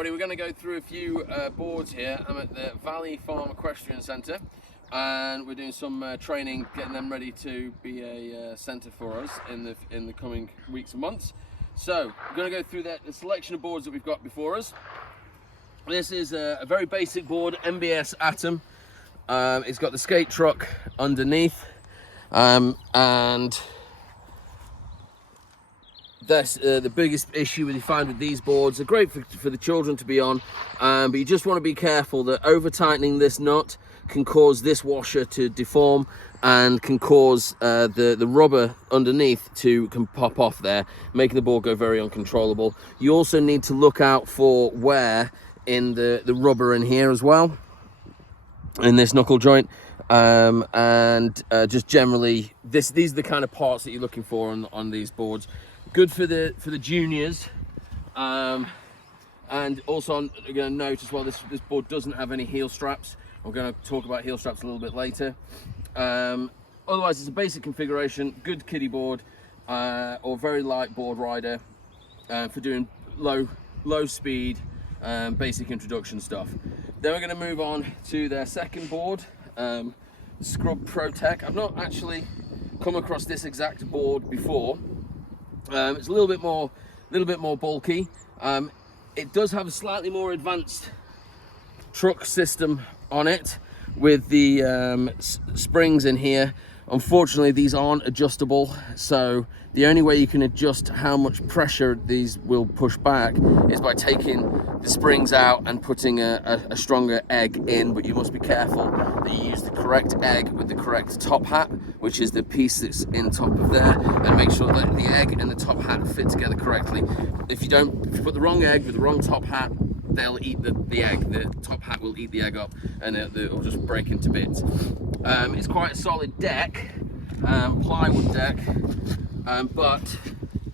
everybody, we're going to go through a few boards here. I'm at the Valley Farm Equestrian Centre and we're doing some training, getting them ready to be a centre for us in the coming weeks and months. So we're going to go through the selection of boards that we've got before us. This is a very basic board, MBS Atom. It's got the skate truck underneath, and that's the biggest issue you find with these boards. They're great for the children to be on, but you just want to be careful that over tightening this nut can cause this washer to deform and can cause the rubber underneath can pop off there, making the board go very uncontrollable. You also need to look out for wear in the rubber in here as well, in this knuckle joint, and just generally these are the kind of parts that you're looking for on these boards. Good for the juniors, and also I'm going to note as well, this board doesn't have any heel straps. I'm going to talk about heel straps a little bit later. Otherwise, it's a basic configuration, good kiddie board, or very light board rider for doing low speed, basic introduction stuff. Then we're going to move on to their second board, Scrub Protec. I've not actually come across this exact board before. It's a little bit more bulky. It does have a slightly more advanced truck system on it with the springs in here. Unfortunately, these aren't adjustable, so the only way you can adjust how much pressure these will push back is by taking the springs out and putting a stronger egg in. But you must be careful that you use the correct egg with the correct top hat, which is the piece that's in top of there, and make sure that the egg and the top hat fit together correctly. If you put the wrong egg with the wrong top hat, they'll eat the egg. The top hat will eat the egg up and it'll just break into bits. It's quite a solid deck, plywood deck, but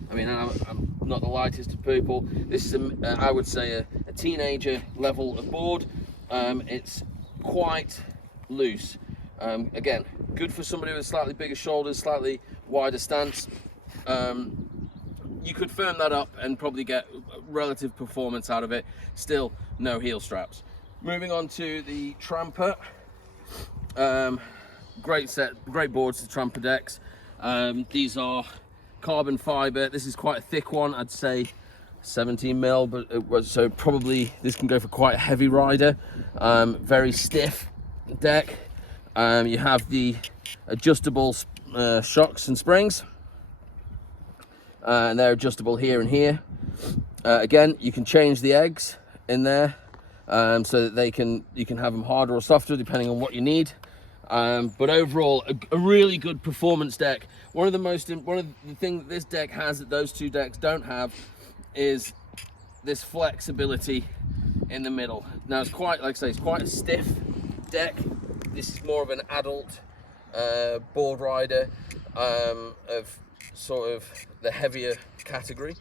I mean, I'm not the lightest of people. This is I would say a teenager level of board. It's quite loose. Again, good for somebody with slightly bigger shoulders, slightly wider stance. You could firm that up and probably get relative performance out of it. Still, no heel straps. Moving on to the Tramper. Great boards, the Tramper decks. These are carbon fiber. This is quite a thick one, I'd say 17 mil, but so probably this can go for quite a heavy rider. Very stiff deck. You have the adjustable shocks and springs. And they're adjustable here and here. Again, you can change the eggs in there, so that you can have them harder or softer depending on what you need. But overall, a really good performance deck. One of the things that this deck has that those two decks don't have is this flexibility in the middle. Now it's quite, like I say, it's quite a stiff deck. This is more of an adult board rider of sort of the heavier category,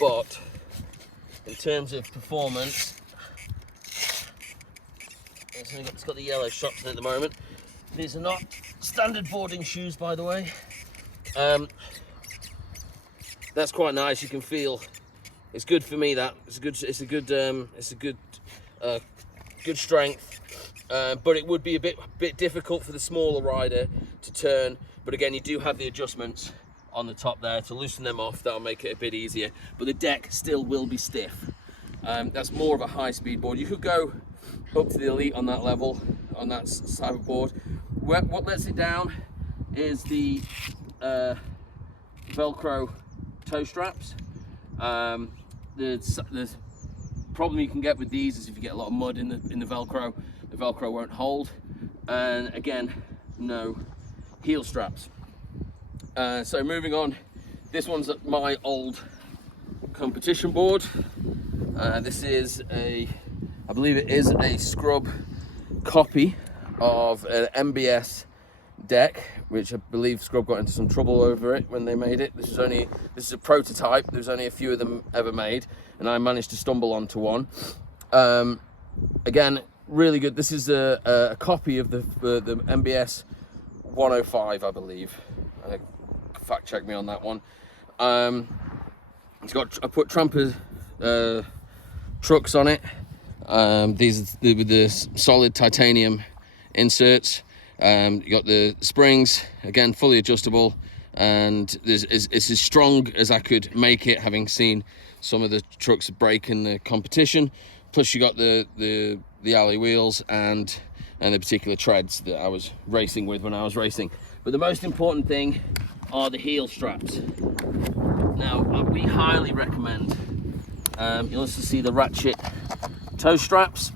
but in terms of performance, it's got the yellow shocks in at the moment. These are not standard boarding shoes, by the way. That's quite nice. You can feel it's good for me. That it's a good strength. But it would be a bit difficult for the smaller rider to turn. But again, you do have the adjustments on the top there to loosen them off. That'll make it a bit easier. But the deck still will be stiff. That's more of a high-speed board. You could go up to the elite on that level, on that type of board. What lets it down is the Velcro toe straps. The problem you can get with these is if you get a lot of mud in the Velcro won't hold, and again, no heel straps. So moving on, this one's my old competition board. This is I believe it is a Scrub copy of an MBS deck, which I believe Scrub got into some trouble over it when they made it. This is a prototype. There's only a few of them ever made, and I managed to stumble onto one. Again, really good. This is a copy of the MBS 105, I believe. Fact check me on that one. I put tramper trucks on it. These are with the solid titanium inserts. You got the springs, again fully adjustable, and it's as strong as I could make it, having seen some of the trucks break in the competition. Plus you got the alley wheels and the particular treads that I was racing with when I was racing. But the most important thing are the heel straps. Now we highly recommend, you'll also see the ratchet toe straps.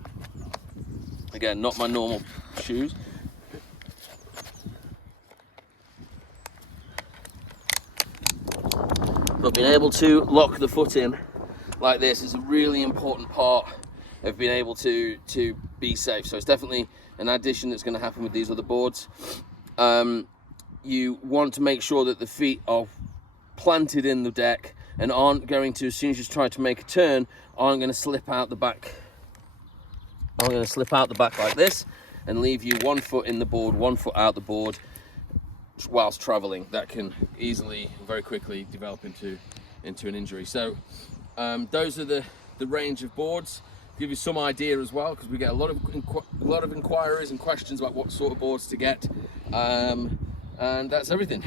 Again, not my normal shoes. But being able to lock the foot in like this is a really important part of being able to be safe. So it's definitely an addition that's going to happen with these other boards. You want to make sure that the feet are planted in the deck and aren't going to, as soon as you try to make a turn, aren't going to slip out the back. I'm going to slip out the back like this and leave you 1 foot in the board, 1 foot out the board whilst traveling. That can easily, very quickly develop into an injury. So those are the range of boards. Give you some idea as well, because we get a lot of inquiries and questions about what sort of boards to get, and that's everything.